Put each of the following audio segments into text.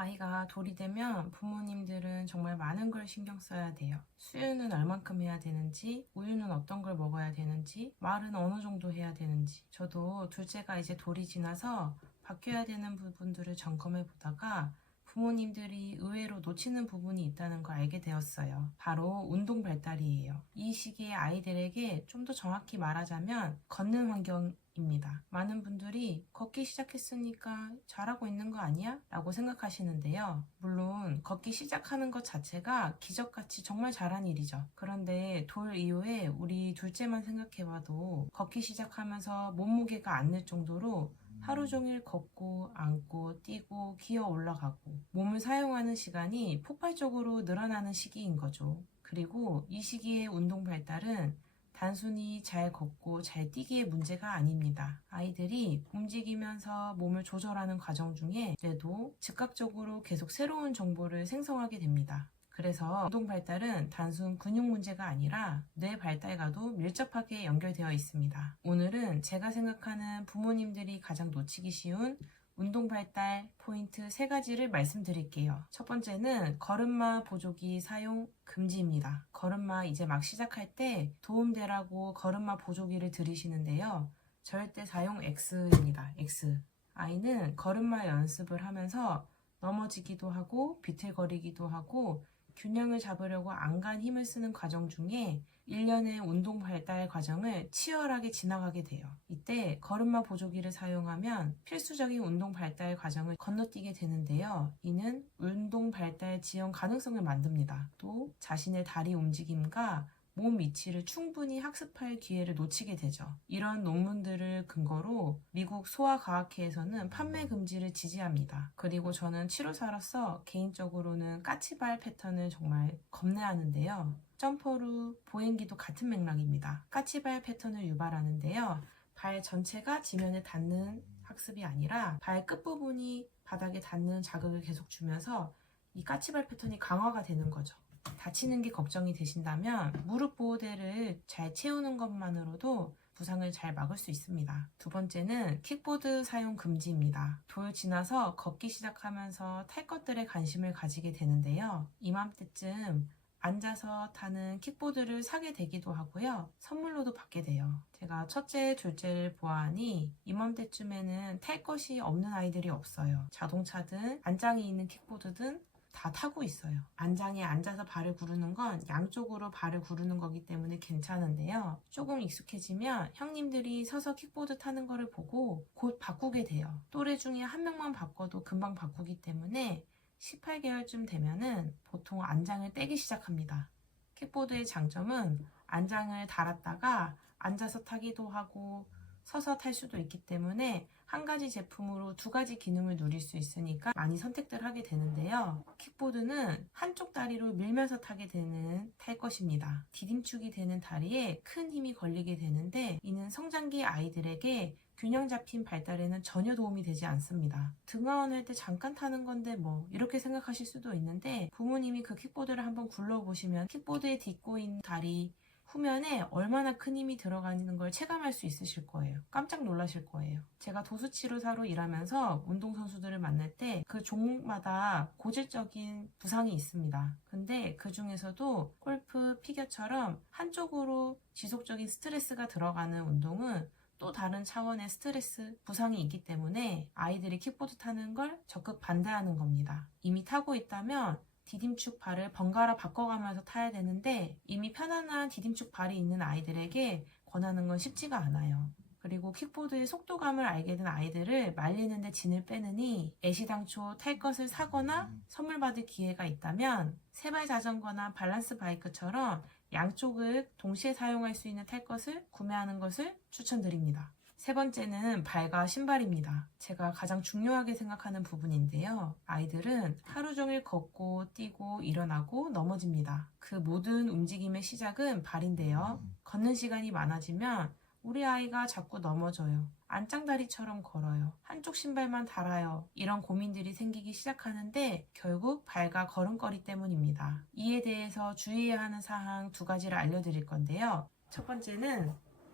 아이가 돌이 되면 부모님들은 정말 많은 걸 신경 써야 돼요. 수유는 얼만큼 해야 되는지, 우유는 어떤 걸 먹어야 되는지, 말은 어느 정도 해야 되는지. 저도 둘째가 이제 돌이 지나서 바뀌어야 되는 부분들을 점검해 보다가 부모님들이 의외로 놓치는 부분이 있다는 걸 알게 되었어요. 바로 운동 발달이에요. 이 시기에 아이들에게 좀 더 정확히 말하자면 걷는 환경입니다. 많은 분들이 걷기 시작했으니까 잘하고 있는 거 아니야? 라고 생각하시는데요. 물론 걷기 시작하는 것 자체가 기적같이 정말 잘한 일이죠. 그런데 돌 이후에 우리 둘째만 생각해봐도 걷기 시작하면서 몸무게가 안 늘 정도로 하루 종일 걷고 앉고 뛰고 기어 올라가고 몸을 사용하는 시간이 폭발적으로 늘어나는 시기인 거죠. 그리고 이 시기의 운동 발달은 단순히 잘 걷고 잘 뛰기의 문제가 아닙니다. 아이들이 움직이면서 몸을 조절하는 과정 중에 뇌도 즉각적으로 계속 새로운 정보를 생성하게 됩니다. 그래서 운동 발달은 단순 근육 문제가 아니라 뇌 발달과도 밀접하게 연결되어 있습니다. 오늘은 제가 생각하는 부모님들이 가장 놓치기 쉬운 운동 발달 포인트 3가지를 말씀드릴게요. 첫 번째는 걸음마 보조기 사용 금지입니다. 걸음마 이제 막 시작할 때 도움되라고 걸음마 보조기를 들이시는데요. 절대 사용 X입니다. X. 아이는 걸음마 연습을 하면서 넘어지기도 하고 비틀거리기도 하고 균형을 잡으려고 안간 힘을 쓰는 과정 중에 일련의 운동 발달 과정을 치열하게 지나가게 돼요. 이때 걸음마 보조기를 사용하면 필수적인 운동 발달 과정을 건너뛰게 되는데요. 이는 운동 발달 지연 가능성을 만듭니다. 또 자신의 다리 움직임과 몸 위치를 충분히 학습할 기회를 놓치게 되죠. 이런 논문들을 근거로 미국 소아과학회에서는 판매 금지를 지지합니다. 그리고 저는 치료사로서 개인적으로는 까치발 패턴을 정말 겁내하는데요. 점퍼루, 보행기도 같은 맥락입니다. 까치발 패턴을 유발하는데요. 발 전체가 지면에 닿는 학습이 아니라 발 끝부분이 바닥에 닿는 자극을 계속 주면서 이 까치발 패턴이 강화가 되는 거죠. 다치는 게 걱정이 되신다면 무릎 보호대를 잘 채우는 것만으로도 부상을 잘 막을 수 있습니다. 두 번째는 킥보드 사용 금지입니다. 돌 지나서 걷기 시작하면서 탈 것들에 관심을 가지게 되는데요. 이맘때쯤 앉아서 타는 킥보드를 사게 되기도 하고요. 선물로도 받게 돼요. 제가 첫째, 둘째를 보아하니 이맘때쯤에는 탈 것이 없는 아이들이 없어요. 자동차든 안장이 있는 킥보드든 다 타고 있어요. 안장에 앉아서 발을 구르는 건 양쪽으로 발을 구르는 거기 때문에 괜찮은데요. 조금 익숙해지면 형님들이 서서 킥보드 타는 거를 보고 곧 바꾸게 돼요. 또래 중에 한 명만 바꿔도 금방 바꾸기 때문에 18개월쯤 되면은 보통 안장을 떼기 시작합니다. 킥보드의 장점은 안장을 달았다가 앉아서 타기도 하고 서서 탈 수도 있기 때문에 한 가지 제품으로 2가지 기능을 누릴 수 있으니까 많이 선택들 하게 되는데요. 킥보드는 한쪽 다리로 밀면서 타게 되는 탈 것입니다. 디딤축이 되는 다리에 큰 힘이 걸리게 되는데 이는 성장기 아이들에게 균형 잡힌 발달에는 전혀 도움이 되지 않습니다. 등하원 할 때 잠깐 타는 건데 뭐 이렇게 생각하실 수도 있는데 부모님이 그 킥보드를 한번 굴러보시면 킥보드에 딛고 있는 다리 후면에 얼마나 큰 힘이 들어가는 걸 체감할 수 있으실 거예요. 깜짝 놀라실 거예요. 제가 도수치료사로 일하면서 운동선수들을 만날 때 그 종목마다 고질적인 부상이 있습니다. 근데 그 중에서도 골프, 피겨처럼 한쪽으로 지속적인 스트레스가 들어가는 운동은 또 다른 차원의 스트레스, 부상이 있기 때문에 아이들이 킥보드 타는 걸 적극 반대하는 겁니다. 이미 타고 있다면 디딤축 발을 번갈아 바꿔가면서 타야 되는데 이미 편안한 디딤축 발이 있는 아이들에게 권하는 건 쉽지가 않아요. 그리고 킥보드의 속도감을 알게 된 아이들을 말리는데 진을 빼느니 애시당초 탈 것을 사거나 선물 받을 기회가 있다면 세발 자전거나 밸런스 바이크처럼 양쪽을 동시에 사용할 수 있는 탈 것을 구매하는 것을 추천드립니다. 세 번째는 발과 신발입니다. 제가 가장 중요하게 생각하는 부분인데요. 아이들은 하루 종일 걷고 뛰고 일어나고 넘어집니다. 그 모든 움직임의 시작은 발인데요. 걷는 시간이 많아지면 우리 아이가 자꾸 넘어져요. 안짱다리처럼 걸어요. 한쪽 신발만 달아요. 이런 고민들이 생기기 시작하는데 결국 발과 걸음걸이 때문입니다. 이에 대해서 주의해야 하는 사항 2가지를 알려드릴 건데요. 첫 번째는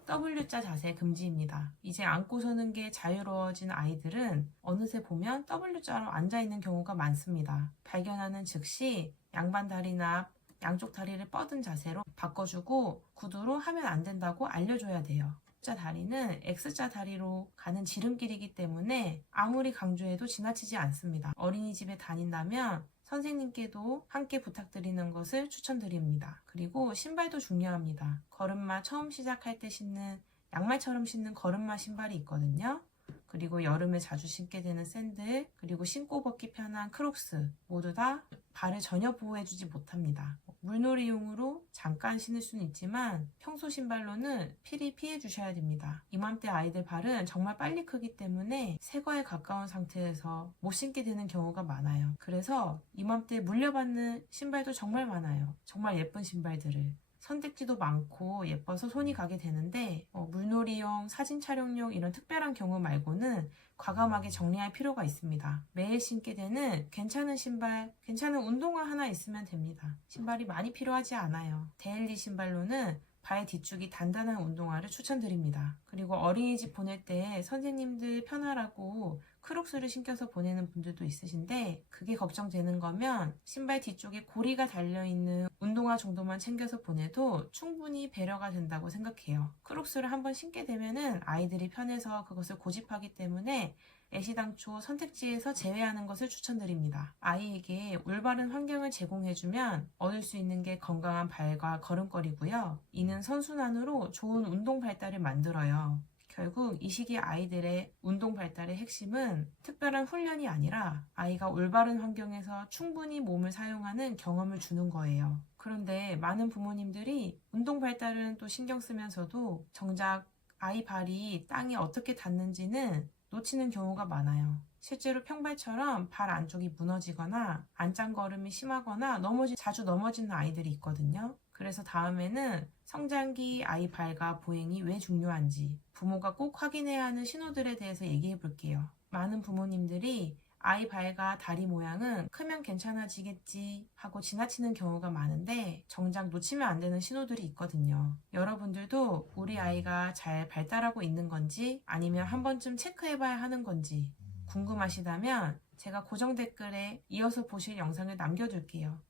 W자 자세 금지입니다. 이제 앉고 서는 게 자유로워진 아이들은 어느새 보면 W자로 앉아있는 경우가 많습니다. 발견하는 즉시 양반 다리나 양쪽 다리를 뻗은 자세로 바꿔주고 구두로 하면 안 된다고 알려줘야 돼요. X자 다리는 X자 다리로 가는 지름길이기 때문에 아무리 강조해도 지나치지 않습니다. 어린이집에 다닌다면 선생님께도 함께 부탁드리는 것을 추천드립니다. 그리고 신발도 중요합니다. 걸음마 처음 시작할 때 신는 양말처럼 신는 걸음마 신발이 있거든요. 그리고 여름에 자주 신게 되는 샌들, 그리고 신고 벗기 편한 크록스 모두 다 발을 전혀 보호해주지 못합니다. 물놀이용으로 잠깐 신을 수는 있지만 평소 신발로는 필히 피해 주셔야 됩니다. 이맘때 아이들 발은 정말 빨리 크기 때문에 새거에 가까운 상태에서 못 신게 되는 경우가 많아요. 그래서 이맘때 물려받는 신발도 정말 많아요. 정말 예쁜 신발들을. 선택지도 많고 예뻐서 손이 가게 되는데 물놀이용, 사진 촬영용 이런 특별한 경우 말고는 과감하게 정리할 필요가 있습니다. 매일 신게 되는 괜찮은 신발, 괜찮은 운동화 하나 있으면 됩니다. 신발이 많이 필요하지 않아요. 데일리 신발로는 발 뒤쪽이 단단한 운동화를 추천드립니다. 그리고 어린이집 보낼 때 선생님들 편하라고 크록스를 신겨서 보내는 분들도 있으신데 그게 걱정되는 거면 신발 뒤쪽에 고리가 달려있는 운동화 정도만 챙겨서 보내도 충분히 배려가 된다고 생각해요. 크록스를 한번 신게 되면은 아이들이 편해서 그것을 고집하기 때문에 애시당초 선택지에서 제외하는 것을 추천드립니다. 아이에게 올바른 환경을 제공해주면 얻을 수 있는 게 건강한 발과 걸음걸이고요. 이는 선순환으로 좋은 운동 발달을 만들어요. 결국 이 시기 아이들의 운동 발달의 핵심은 특별한 훈련이 아니라 아이가 올바른 환경에서 충분히 몸을 사용하는 경험을 주는 거예요. 그런데 많은 부모님들이 운동 발달은 또 신경 쓰면서도 정작 아이 발이 땅에 어떻게 닿는지는 놓치는 경우가 많아요. 실제로 평발처럼 발 안쪽이 무너지거나 안짱걸음이 심하거나 자주 넘어지는 아이들이 있거든요. 그래서 다음에는 성장기 아이 발과 보행이 왜 중요한지 부모가 꼭 확인해야 하는 신호들에 대해서 얘기해 볼게요. 많은 부모님들이 아이 발과 다리 모양은 크면 괜찮아지겠지 하고 지나치는 경우가 많은데 정작 놓치면 안 되는 신호들이 있거든요. 여러분들도 우리 아이가 잘 발달하고 있는 건지 아니면 한 번쯤 체크해 봐야 하는 건지 궁금하시다면 제가 고정 댓글에 이어서 보실 영상을 남겨둘게요.